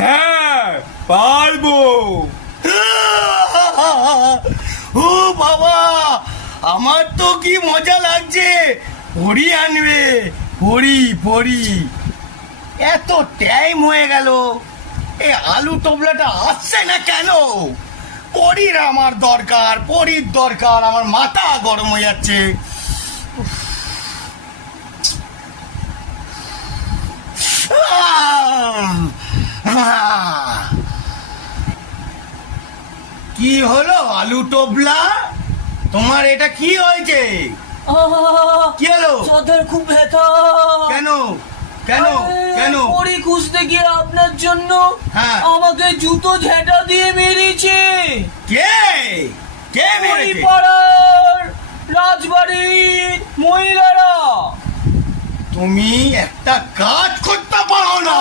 হ্যাঁ পারবো। ও বাবা, আমার তো কি মজা লাগছে। পড়ি আনবে, পড়ি পড়ি। এত টাইম হয়ে গেল, এই আলু টোপলাটা আসছে না কেন? পড়ির আমার দরকার, পড়ির দরকার। আমার মাথা গরম হয়ে যাচ্ছে। কি হলো আলু টোপলা, তোমার এটা কি হয়েছে? কি হলো? চোখের খুব ব্যথা। কেন কেন কেন? পরি খুঁজতে গিয়ে আপনার জন্য হ্যাঁ। আমাকে জুতো ঝেঁটা দিয়ে মেরেছে। কে কে পরি মেরেছে? পাড়ার রাজবাড়ির মহিলারা। তুমি একটা কাজ করতে পারো না।